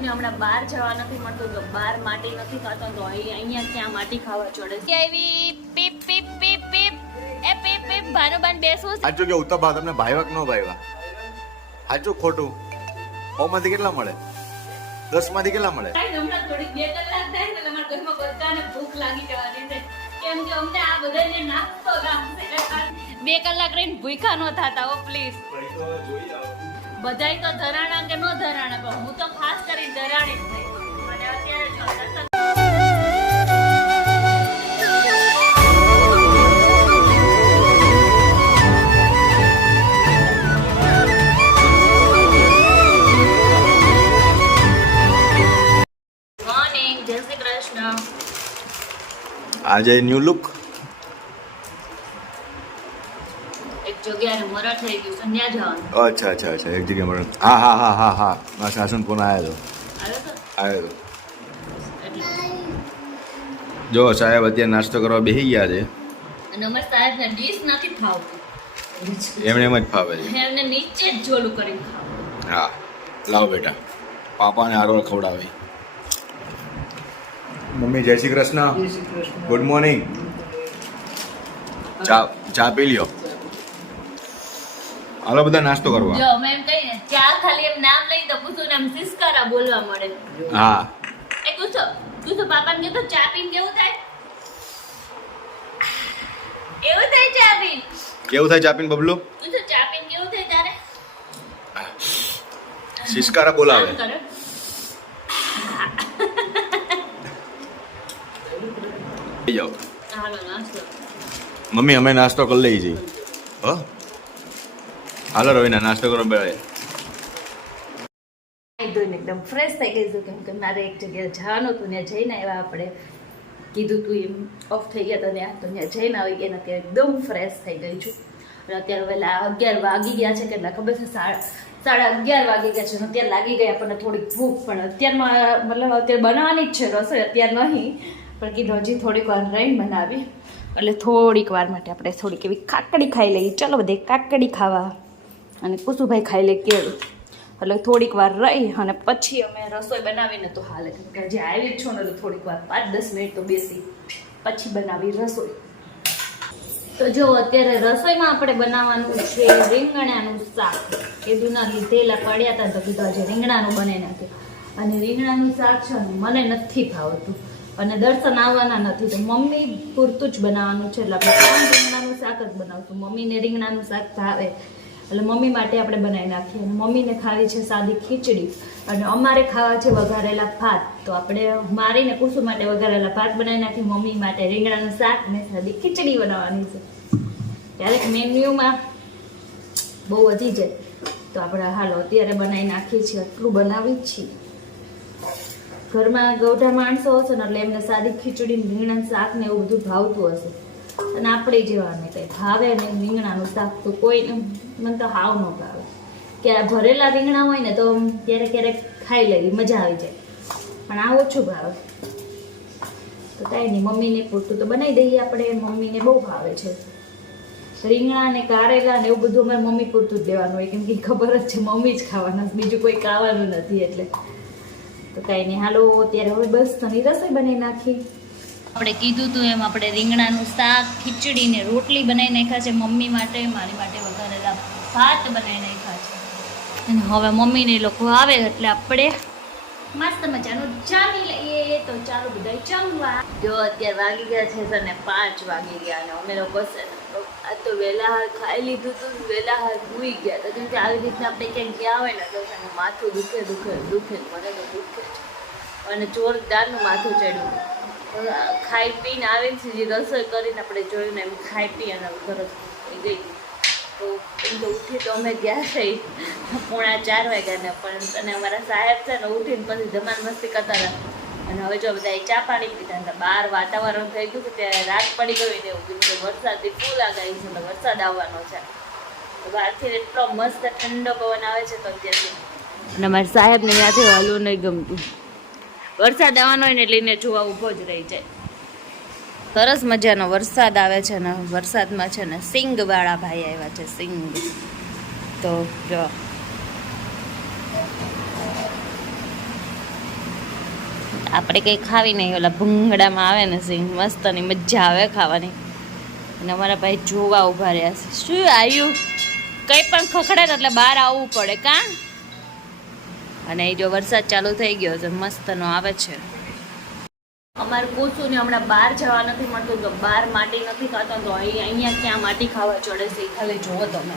હમણાં બહાર જવા નથી મળતું તો બહાર માટી નથી ખાતો તો અહીંયા ક્યાં માટી ખાવા ચડે છે આવી પીપ પીપ પીપ પીપ એ પીપ પીપ ભાનુબાન બેસવું સાચું કે ઉત્તર તમને ભાઈવા કે નો ભાઈવા સાચું ખોટું 100 માંથી કેટલા મળે 10 માંથી કેટલા મળે હમણાં થોડી 2 કલાક થાય ને અમારા ઘરમાં બધાને ભૂખ લાગી જવાની છે કેમ કે અમને આ બધાને નાસ્તો રાખશે 2 કલાક રહીને ભૂખ્યા ન થતા હો પ્લીઝ બધાય તો ધરાણા કે નો ધરાણા પણ હું તો ખાસ કરી ધરાણી જ થઈ અને અત્યારે મોર્નિંગ જય શ્રી કૃષ્ણ આજે ન્યુ લુક જગ્યાએ મરા થઈ ગયું સંધ્યા જવાનું અચ્છા એક જગ્યા મળે હા મારા સાસુ ફોન આવ્યો તો જો સાહેબ અત્યારે નાસ્તો કરવા બેસી ગયા છે અને અમારા સાહેબને ડીશ નથી ફાવતી એમને એમ જ ફાવે છે એમને નીચે જ જોલું કરીને ખાવું હા લાવો બેટા પાપાને આરોળ ખવડાવે મમ્મી જય શ્રી કૃષ્ણ ગુડ મોર્નિંગ ચા પી લ્યો હાલો બધા નાસ્તો કરવા જો અમે એમ કહીએ ચા ખાલી એમ નામ લઈ તો પૂછું નામ સિસ્કારા બોલવા મળે હા એ પૂછો પાપાને કીધું ચા પીને કેવું થાય એવું થાય ચા પીને કેવું થાય ચા પીને બબલુ પૂછો ચા પીને કેવું થાય તારે સિસ્કારા બોલાવે આમ કરો. જાઓ હાલો નાસ્તો મમ્મી અમે નાસ્તો કરી લઈ જઈએ હો હાલો રવિના નાસ્તો કરો બેળે એકદમ ફ્રેશ થઈ ગઈ છું કેમ કે મારે એક જગ્યાએ જવાનું હતું ત્યાં જઈને આવ્યા આપણે કીધું તું એમ ઓફ થઈ ગયા હતા ત્યાં જઈને આવી ગયા અત્યારે એકદમ ફ્રેશ થઈ ગઈ છું અને અત્યારે વહેલા 11 વાગી ગયા છે કેટલા ખબર છે 11:30 વાગી ગયા છે અત્યારે લાગી ગયા આપણને થોડીક ભૂખ પણ અત્યારમાં મતલબ અત્યારે બનાવવાની જ છે રસોઈ અત્યારે નહીં પણ કીધું હજી થોડીક વાર રહીને બનાવી એટલે થોડીક વાર માટે આપણે થોડીક એવી કાકડી ખાઈ લઈએ ચલો બધે કાકડી ખાવા અને કુસુભાઈ ખાઈ લે કેળું એટલે થોડીક વાર રહી અને પછી અમે રસોઈ બનાવીને તો હાલે કેમ કે હજી આવી જ છો ને તો થોડીક વાર 5-10 મિનિટ તો બેસી પછી બનાવી રસોઈ તો જો અત્યારે રસોઈમાં આપણે બનાવવાનું છે રીંગણાનું શાક કીધુંના લીધેલા પડ્યા હતા તો કીધું આજે રીંગણાનું બનાવી નાખ્યું અને રીંગણાનું શાક છે ને મને નથી ભાવતું અને દર્શન આવવાના નથી તો મમ્મી પૂરતું જ બનાવવાનું છે એટલે આપણે રીંગણાનું શાક જ બનાવશું મમ્મીને રીંગણાનું શાક ભાવે એટલે મમ્મી માટે આપણે બનાવી નાખીએ અને મમ્મીને ખાવી છે સાદી ખીચડી અને અમારે ખાવા છે વઘારેલા ભાત તો આપણે મારીને કુસુ માટે વઘારેલા ભાત બનાવી નાખીએ મમ્મી માટે રીંગણાનું શાક અને સાદી ખીચડી બનાવવાની છે ક્યારેક મેન્યુમાં બહુ વધી જાય તો આપણે હાલો અત્યારે બનાવી નાખીએ છીએ આટલું બનાવી જ છીએ ઘરમાં ગૌઢા માણસો હશે ને એટલે એમને સાદી ખીચડી રીંગણાનું શાક ને એવું બધું ભાવતું હશે અને આપણે જેવાને કંઈ ભાવે ને રીંગણાનું શાક તો કોઈને મને તો હાવ ન ભાવે કે ભરેલા રીંગણા હોય ને તો ક્યારેક ક્યારેક ખાઈ લેવી મજા આવી જાય પણ આ ઓછું ભાવે તો કાંઈ નહીં મમ્મીને પૂરતું તો બનાવી દઈએ આપણે મમ્મીને બહુ ભાવે છે રીંગણા ને કારેલા ને એવું બધું અમારે મમ્મી પૂરતું જ દેવાનું હોય કેમ કે ખબર જ છે મમ્મી જ ખાવાના બીજું કોઈ ખાવાનું નથી એટલે તો કાંઈ નહીં હાલો અત્યારે હવે બસ તની રસોઈ બનાવી નાખી આપણે કીધું હતું એમ આપણે રીંગણાનું શાક ખીચડી ને રોટલી બનાવી નાખ્યા છે મમ્મી માટે મારી માટે વઘારેલા ભાત બનાવી નાખ્યા છે અને હવે મમ્મીને લોકો આવે એટલે આપણે મસ્ત મજાનું જામી લઈએ તો ચાલો બધા જમવા જો અત્યારે વાગી ગયા છે અને 5 વાગી ગયા અને અમે લોકો છે ને આ તો વહેલા હાર ખાઈ લીધું હતું વહેલા હાર ભૂઈ ગયા તો કેમ કે આવી રીતના આપણે ક્યાંક ગયા હોય ને તો માથું દુખે મને તો દુખે અને જોરદારનું માથું ચડ્યું ખાઈ પીને આવીને સીધી રસોઈ કરીને આપણે જોયું ને એમ ખાઈ પી અને તરત ગઈ તો એમ તો ઉઠી તો અમે ગયા થઈ 3:45 વાગ્યા ને પણ અને અમારા સાહેબ છે ને ઉઠીને પછી ધમાલ મસ્તી કરતા હતા અને હવે જો બધા ચા પાણી પીતા હતા બહાર વાતાવરણ થઈ ગયું કે ત્યારે રાત પડી ગઈ ને એવું કીધું કે વરસાદની ફૂલ આગાહી છે વરસાદ આવવાનો છે તો બહારથી એટલો મસ્ત ઠંડો પવન આવે છે તો અત્યારથી અને અમારા સાહેબને ત્યાંથી હાલવું નહીં ગમતું વરસાદ આવવાનો હોય ને એટલે એને જોવા ઊભો જ રહી જાય સરસ મજાનો વરસાદ આવે છે ને વરસાદમાં છે ને સિંગવાળા ભાઈ આવ્યા છે સિંગ તો જો આપણે કંઈ ખાવી નહીં, ઓલા ભૂંગળામાં આવે ને સિંગ મસ્તની મજા આવે ખાવાની. અને અમારા ભાઈ જોવા ઊભા રહ્યા છે. શું આવ્યું? કંઈ પણ ખખડે ને એટલે બહાર આવવું પડે કાં. અને એ જો વરસાદ ચાલુ થઈ ગયો છે, મસ્તનો આવે છે. અમારે પૂછું ને હમણાં બહાર જવા નથી મળતું, તો બહાર માટી નથી ખાતો, તો અહીંયા ક્યાં માટી ખાવા ચડે છે એ ખાલી જુઓ તમે.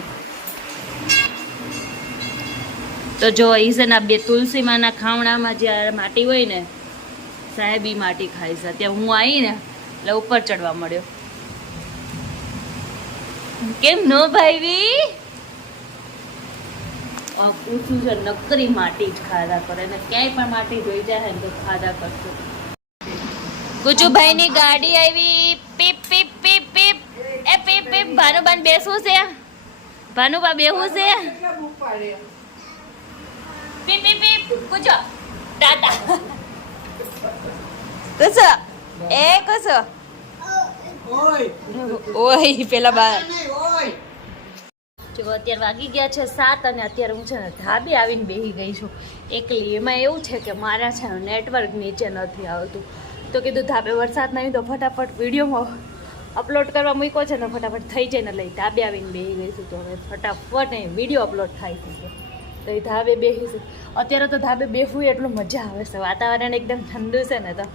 તો જો ઈઝના બે તુલસીમાના ખાવણામાં જ્યારે માટી હોય ને, સાહેબ ઈ માટી ખાઈ છે. ત્યાં હું આવી ને એટલે ઉપર ચડવા મળ્યો. કેમ નો ભાઈ? પૂછું છે નકરી માટી જ ખાધા કરે ને ક્યાંય પણ માટી ધોઈ જાય ને તો ખાધા કરશું. ગુજુભાઈ ની ગાડી આવી. પીપ પીપ પીપ પીપ. એ પીપ પીપ. ભાનુબાન બેસવું છે? ભાનુબા બેહવું છે? પીપ પીપ પીપ. ગુજો ટાટા. કસો એ કસો ઓય પેલા બા જો અત્યારે વાગી ગયા છે 7 અને અત્યારે હું છે ને ધાબે આવીને બેસી ગઈ છું એકલી. એમાં એવું છે કે મારા છે નેટવર્ક નીચે નથી આવતું, તો કીધું ધાબે વરસાદ નહીં તો ફટાફટ વિડીયોમાં અપલોડ કરવા મૂક્યો છે ને ફટાફટ થઈ જાય ને લઈ ધાબે આવીને બેસી ગઈ છું. તો હવે ફટાફટ વિડીયો અપલોડ થાય છે તો એ ધાબે બેસીશું. અત્યારે તો ધાબે બેસવું એટલું મજા આવે છે, વાતાવરણ એકદમ ઠંડુ છે ને તો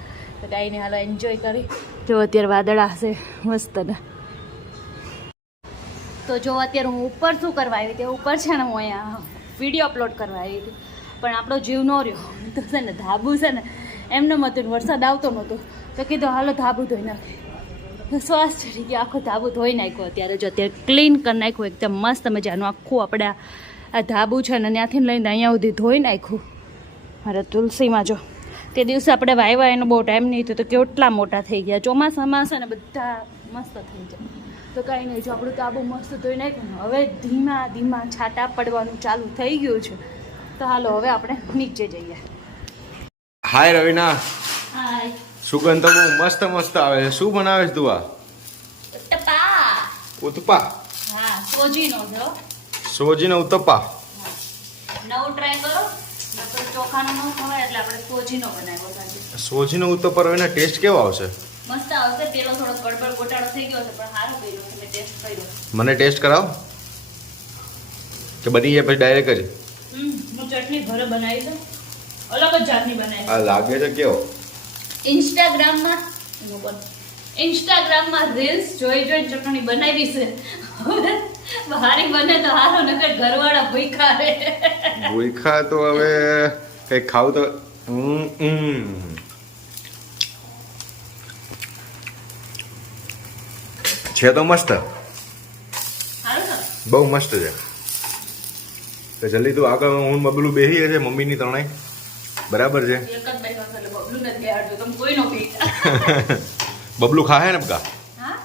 કાંઈ નહીં, હાલો એન્જોય કરી. જો અત્યારે વાદળા હશે મસ્ત ને. તો જો અત્યારે હું ઉપર શું કરવા આવી હતી, ઉપર છે ને હું અહીંયા વિડીયો અપલોડ કરવા આવી હતી, પણ આપણો જીવ ન રહ્યો. તો છે ને ધાબુ છે ને એમને હતું, વરસાદ આવતો નહોતો તો કીધું હાલો ધાબુ ધોઈ નાખે. શ્વાસ ચડી ગયો, આખો ધાબુ ધોઈ નાખ્યો. અત્યારે જો અત્યારે ક્લીન કરી નાખ્યું એકદમ મસ્ત મજાનું આખું. આપણે આ ધાબુ છે ને ત્યાંથી લઈને અહીંયા સુધી ધોઈ નાખ્યું. મારે તુલસીમાં જો તે દિવસે આપણે વાવ્યા એનો બહુ ટાઈમ નહીં થયો તો કેટલા મોટા થઈ ગયા. ચોમાસામાં છે ને બધા મસ્ત થઈ જાય. તો કાંઈ નહીં, જો આપણું ધાબુ મસ્ત ધોઈ નાખ્યું ને હવે ધીમા ધીમા છાંટા પડવાનું ચાલુ થઈ ગયું છે. તો હાલો હવે આપણે નીચે જઈએ. હાય રવિના. હાય. સુગંધ તો બહુ મસ્ત મસ્ત આવે છે. શું બનાવે છે તું? આ ઉત્તપા. ઉત્તપા? હા, સોજીનો જો. સોજીનો ઉત્તપા. નવું ટ્રાય કરો. આપણે ચોખાનો ન ખવાય એટલે આપણે સોજીનો બનાવ્યો છે. સોજીનો ઉત્તપા રવિના ટેસ્ટ કેવો આવશે? મસ્ત આવશે. પેલો થોડો ગડબડ ગોટાળો થઈ ગયો છે પણ સારો કર્યો છે, મેં ટેસ્ટ કર્યો. મને ટેસ્ટ કરાવો કે બની જાય પછી ડાયરેક્ટ જ. હું ચટણી ઘરે બનાવી છે, અલગ જ જાતની બનાવી. આ લાગે છે કેવો? ઇન્સ્ટાગ્રામમાં રીલ્સ જોઈ ચટણી બનાવી છે. હારી બને તો હારો, નકર ઘરવાળા ભૂખ્યા રે. ભૂખા તો હવે કઈ ખાવ તો છે તો મસ્ત, હારું ને? બહુ મસ્ત છે. તો જલ્દી તું આગળ, હું બબલું બેસી છે મમ્મીની ત્રણેય બરાબર છે. એક જ બેઠો છે એટલે બબલું નથી બેહાડતો, તમે કોઈ નો બેઠા. બબલું ખાહે ને બકા? હા,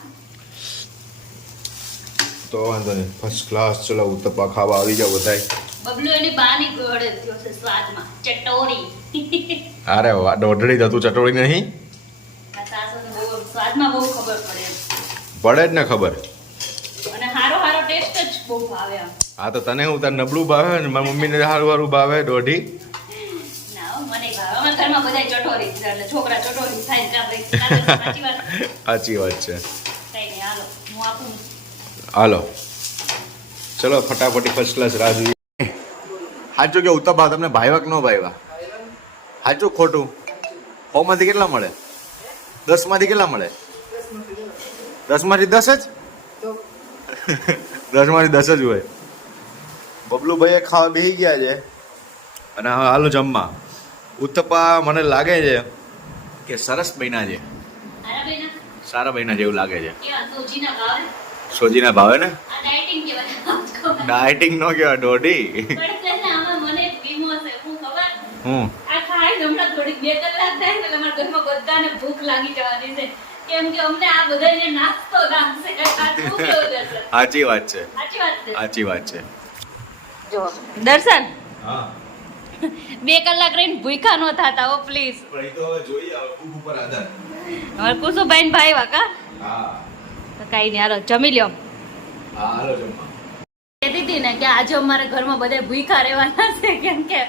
તો વાંધો નહીં, ફર્સ્ટ ક્લાસ. ચલો ઉત્તપા ખાવા આવી જાવ બધાય. બબલું એની બાની ગળે થયો છે સ્વાદમાં ચટોરી. અરે વાહ, દોઢડી થતું ચટોળી નહીં આ સાસુને બહુ સ્વાદમાં બહુ ખબર પડે પડે જ ને ખબર. અને હારો હારો ટેસ્ટ જ બહુ ભાવે આમ. હા તો તને હું તાર નબળું ભાવે ને મારી મમ્મીને સારું સારું ભાવે દોઢી. ના હો, મને ભાવે. અમારા ઘરમાં બધા ચટોરી જ, એટલે છોકરા ચટોરી થાય જ આપણે. સાચી વાત. સાચી વાત છે. કઈ નહીં, હાલો હું આપું. હાલો ચલો ફટાફટી ફર્સ્ટ ક્લાસ રાહ જોઈએ. સાચું કે ઉત્તપા તમને ભાવ્યા કે ન ભાવ્યા? સાચું ખોટું? 100 માંથી કેટલા મળે? 10 માંથી કેટલા મળે? 10 માંથી 10 જ? 10 માંથી 10 જ હોય. બબલુભાઈ ખાવા બેસી ગયા છે અને હવે હાલો જમવા. ઉત્તપા મને લાગે છે કે સરસ બન્યા છે, હારા બેના સારા બન્યા જેવું લાગે છે. કેવા સોજીના ભાવે? સોજીના ભાવે ને? આ ડાયટિંગ કહેવાય. ડાયટિંગ નો કહેવાય દોઢી. પણ છે ને આમાં મને એક વીમો છે. હું ખબર હું આ ખાઈને હમણાં થોડીક 2 કલાક થાય ને એટલે અમારા ઘરમાં બધાને ભૂખ લાગી જવાની છે, કેમ કે અમને આ બધાને નાસ્તો લાગશે. આ શું કેવું દર્શન? સાચી વાત છે, સાચી વાત છે. સાચી વાત છે. જો દર્શન, હા 2 કલાક રહીને ભૂખા ન થતા હો પ્લીઝ. પણ એ તો હવે જોઈએ, હવે ખૂબ ઉપર આધાર. અમારે કુસુભાઈ ને ભાઈ વાકા હા તો કઈ નહીં, હાલો જમી લ્યો. હા હાલો જમવા. કહેતી હતી ને કે આજે અમારા ઘરમાં બધા ભૂખા રહેવાના છે કેમ કે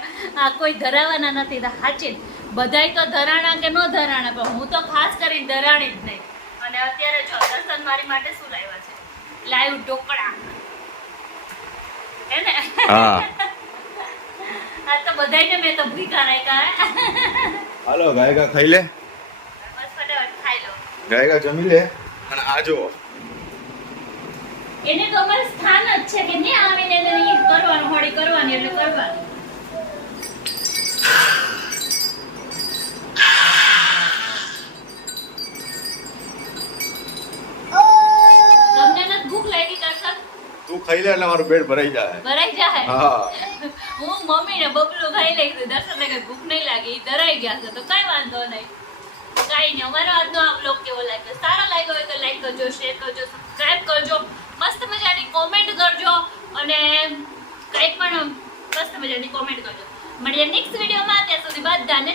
આ કોઈ ધરાવાના નથી તો સાચી બધાય તો ધરાણા કે ન ધરાણા પણ હું તો ખાસ કરીને ધરાણી જ નહીં. અને અત્યારે જો દર્શન મારી માટે શું લાવ્યા છે? લાઈવ ઢોકળા હે ને? હા આ તો બધાયને મેં તો ભૂખા રાખ્યા હે. હાલો ગાયકા ખાઈ લે, બસ ફટાફટ ખાઈ લો. ગાયકા જમી લે. અને આ જો એને તો અમારું સ્થાન જ છે કે ને આવીને એને ઈ કરવાનું હોળી કરવાની એટલે કરવાની. તમને નથી ભૂખ લાગી દર્શન? તું ખાઈ લે એટલે મારું પેટ ભરાઈ જાય. ભરાઈ જાય. હા હું મમ્મી ને બબલું ખાઈ લઈશું, દર્શન ને કઈ ભૂખ નહીં લાગી, ઈ ધરાઈ ગયા છે તો કઈ વાંધો નહીં. કઈ નહીં. અમારો આજનો આ બ્લોગ કેવો લાગ્યો? સારો લાગ્યો હોય તો લાઈક કરજો, શેર કરજો, સબસ્ક્રાઇબ કરજો, મસ્ત મજાની કોમેન્ટ કરજો અને કંઈ પણ મસ્ત મજાની કોમેન્ટ કરજો. મળીએ નેક્સ્ટ વિડીયોમાં. ત્યાં સુધી બધાને